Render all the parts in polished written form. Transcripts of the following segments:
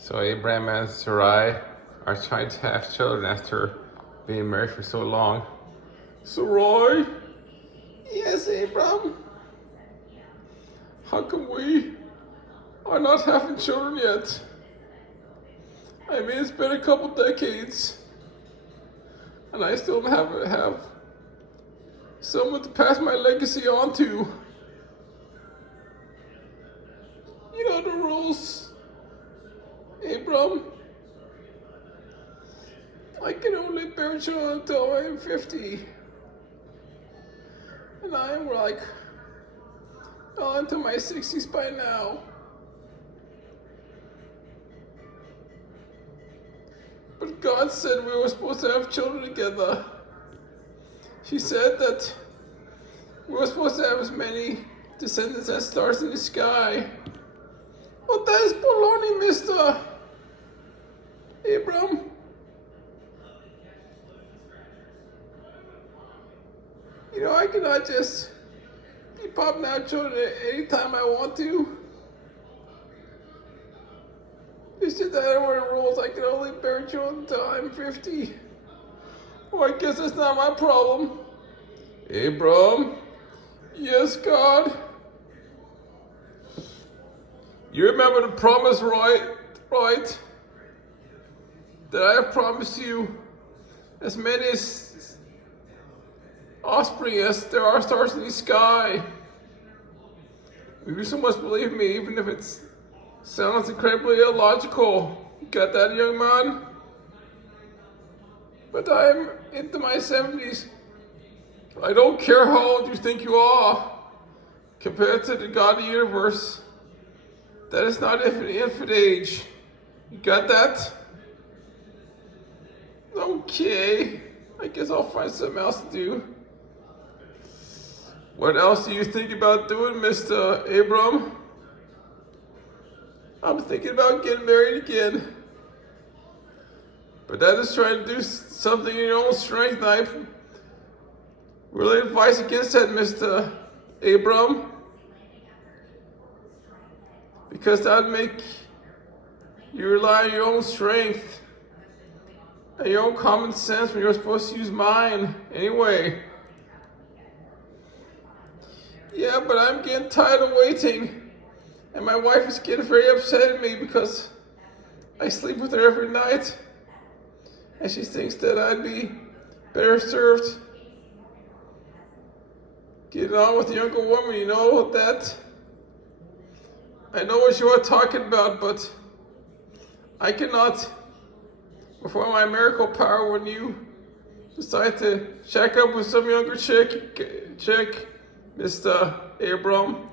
So Abram and Sarai are trying to have children after being married for so long. Sarai? Yes, Abram? How come we are not having children yet? I mean, it's been a couple decades, and I still don't have someone to pass my legacy on to. You know the rules, Abram. I can only bear children until I'm 50. And I'm like well into my 60s by now. But God said we were supposed to have children together. She said that we were supposed to have as many descendants as stars in the sky. Well, that is baloney, Mr. Abram. You know, I cannot just be popping out children anytime I want to. It's just that I don't know the rules. I can only bear children until I'm 50. Well, I guess that's not my problem. Abram? Yes, God? You remember the promise, right? That I have promised you as many offspring as there are stars in the sky. You so much believe me, even if it sounds incredibly illogical. You got that, young man? But I'm into my 70s. I don't care how old you think you are compared to the God of the universe. That is not infant age. You got that? Okay. I guess I'll find something else to do. What else do you think about doing, Mr. Abram? I'm thinking about getting married again. But that is trying to do something in your own strength, and I really advise against that, Mr. Abram. Because that would make you rely on your own strength and your own common sense when you're supposed to use mine anyway. Yeah, but I'm getting tired of waiting, and my wife is getting very upset at me because I sleep with her every night, and she thinks that I'd be better served getting on with a younger woman, you know, that. I know what you are talking about, but I cannot perform my miracle power when you decide to shack up with some younger chick, Mr. Abram.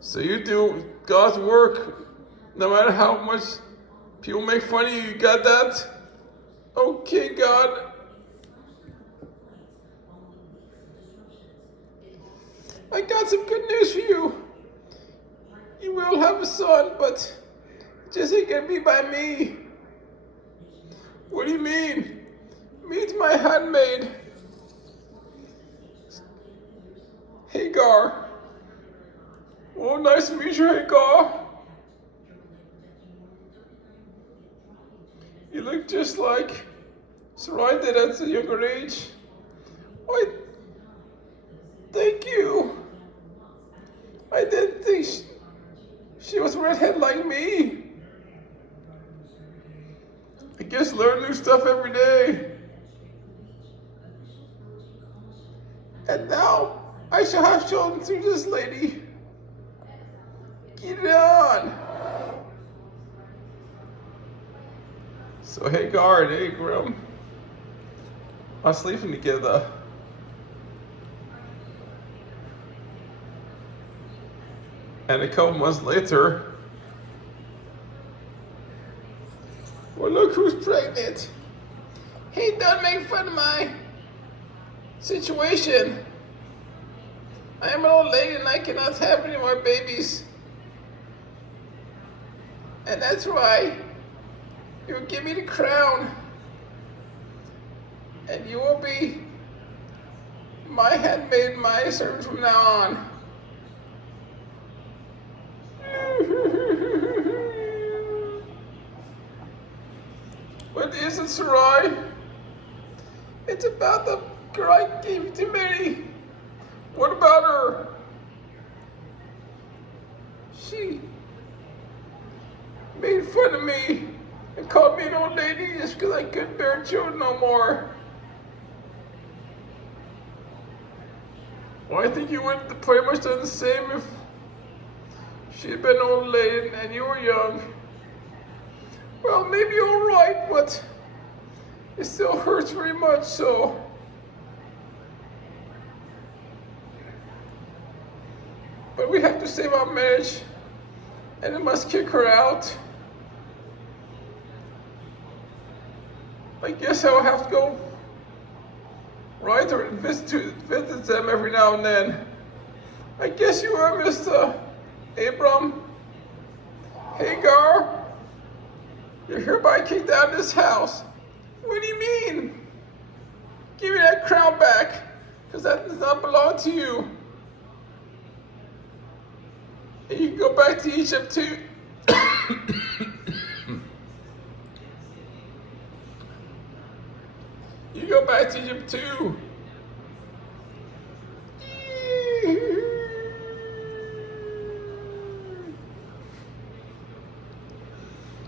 So you do God's work, no matter how much people make fun of you. You got that? Okay, God. I got some good news for you. You will have a son, but it just ain't gonna be by me. What do you mean? Meet my handmaid, Hagar. Oh, nice to meet you, Hagar. You look just like Sarai did at a younger age. Why, thank you. I didn't think she was a redhead like me. I guess learn new stuff every day. And now I shall have children through this lady. Get it on. So Hagar and Abram are sleeping together. And a couple months later, well, look who's pregnant. Hey, don't make fun of my situation. I am an old lady and I cannot have any more babies. And that's why you will give me the crown. And you will be my handmaid, my servant from now on. isn't, Sarai. It's about the girl I gave to Mary. What about her? She made fun of me and called me an old lady just because I couldn't bear children no more. Well, I think you would have pretty much done the same if she had been an old lady and you were young. Well, maybe you're right, but it still hurts very much, so. But we have to save our marriage, and I must kick her out. I guess I'll have to go right or visit them every now and then. I guess you are Mr. Abram. Hagar, you're hereby kicked out of this house. What do you mean? Give me that crown back, because that does not belong to you. And you can go back to Egypt too. You go back to Egypt too.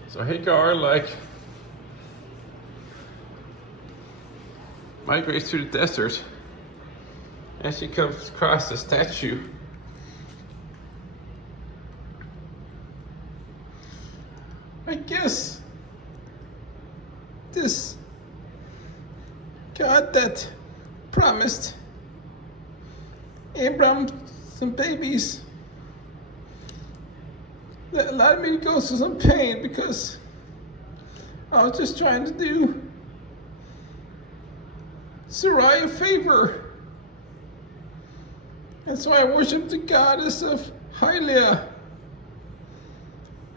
So Hagar, migrates through the desert, and she comes across a statue. I guess this God that promised Abram some babies that allowed me to go through some pain because I was just trying to do Sarai a favor. And so I worshiped the goddess of Hylia.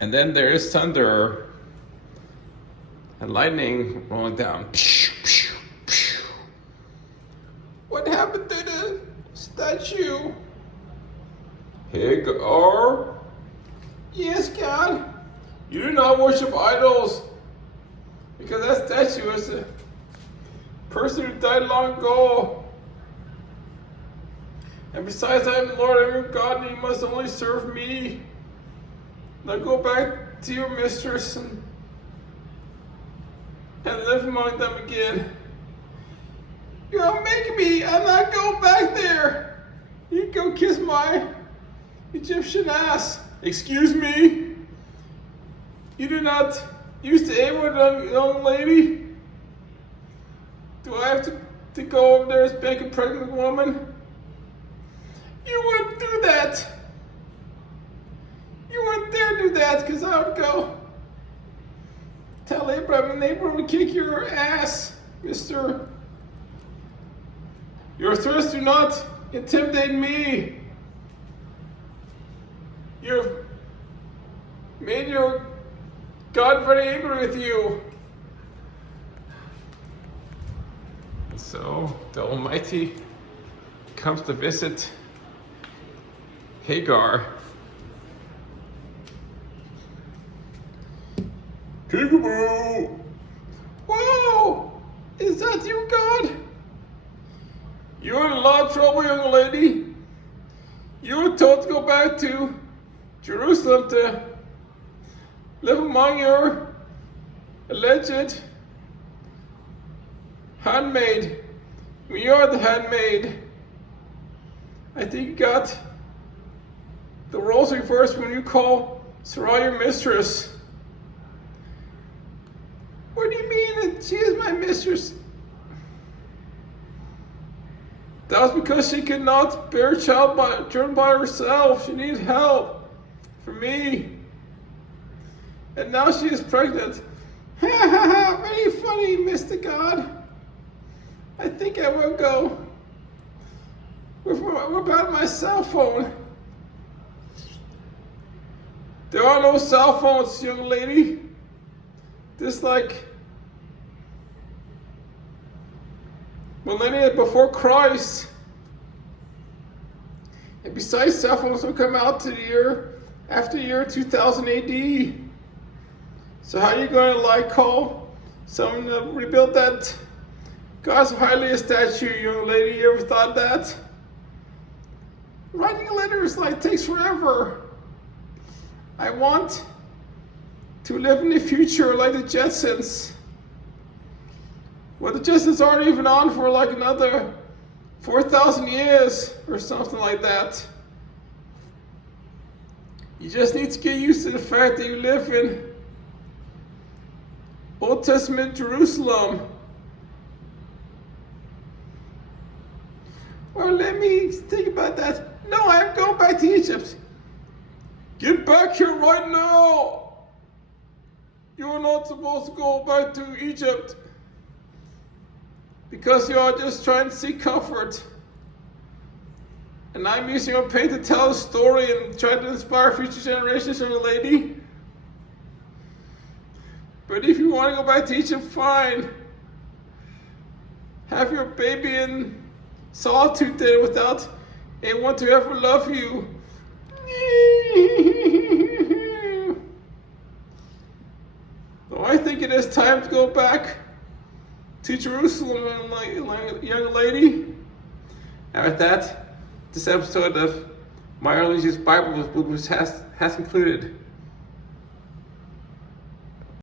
And then there is thunder and lightning rolling down. What happened to the statue? Hagar? Yes, God. You do not worship idols, because that statue is a person who died long ago. And besides, I am the Lord, I am your God, and you must only serve me. Now go back to your mistress and live among them again. You're making me. I'm not going back there. You can go kiss my Egyptian ass. Excuse me? You do not use the A-word, young lady? Do I have to go over there and spank a pregnant woman? You wouldn't do that. You wouldn't dare do that, because I would go tell Abram, and Abram would kick your ass, mister. Your thirst do not intimidate me. You've made your God very angry with you. So the Almighty comes to visit Hagar. Peekaboo! Whoa! Is that you, God? You're in a lot of trouble, young lady. You were told to go back to Jerusalem to live among your alleged handmaid. We are the handmaid. I think you got the roles reversed when you call Sarai your mistress. What do you mean that she is my mistress? That was because she could not bear a child by herself. She needed help from me. And now she is pregnant. Ha ha ha, very funny, Mr. God. I think I will go. What about my cell phone? There are no cell phones, young lady. Just like millennia before Christ. And besides, cell phones will come out to the year after year 2000 AD. So how are you going to call Someone rebuilt that God's highly statue, young lady. You ever thought that? Writing a letter is like takes forever. I want to live in the future like the Jetsons. Well, the Jetsons aren't even on for like another 4,000 years or something like that. You just need to get used to the fact that you live in Old Testament Jerusalem. Well, let me think about that. No, I'm going back to Egypt. Get back here right now. You're not supposed to go back to Egypt because you are just trying to seek comfort. And I'm using your pain to tell a story and try to inspire future generations, young lady. But if you want to go back to Egypt, fine. Have your baby in solitude there without anyone to ever love you. So I think it is time to go back to Jerusalem, young lady. And with that, this episode of My Early Use Bible with Bloopers has concluded.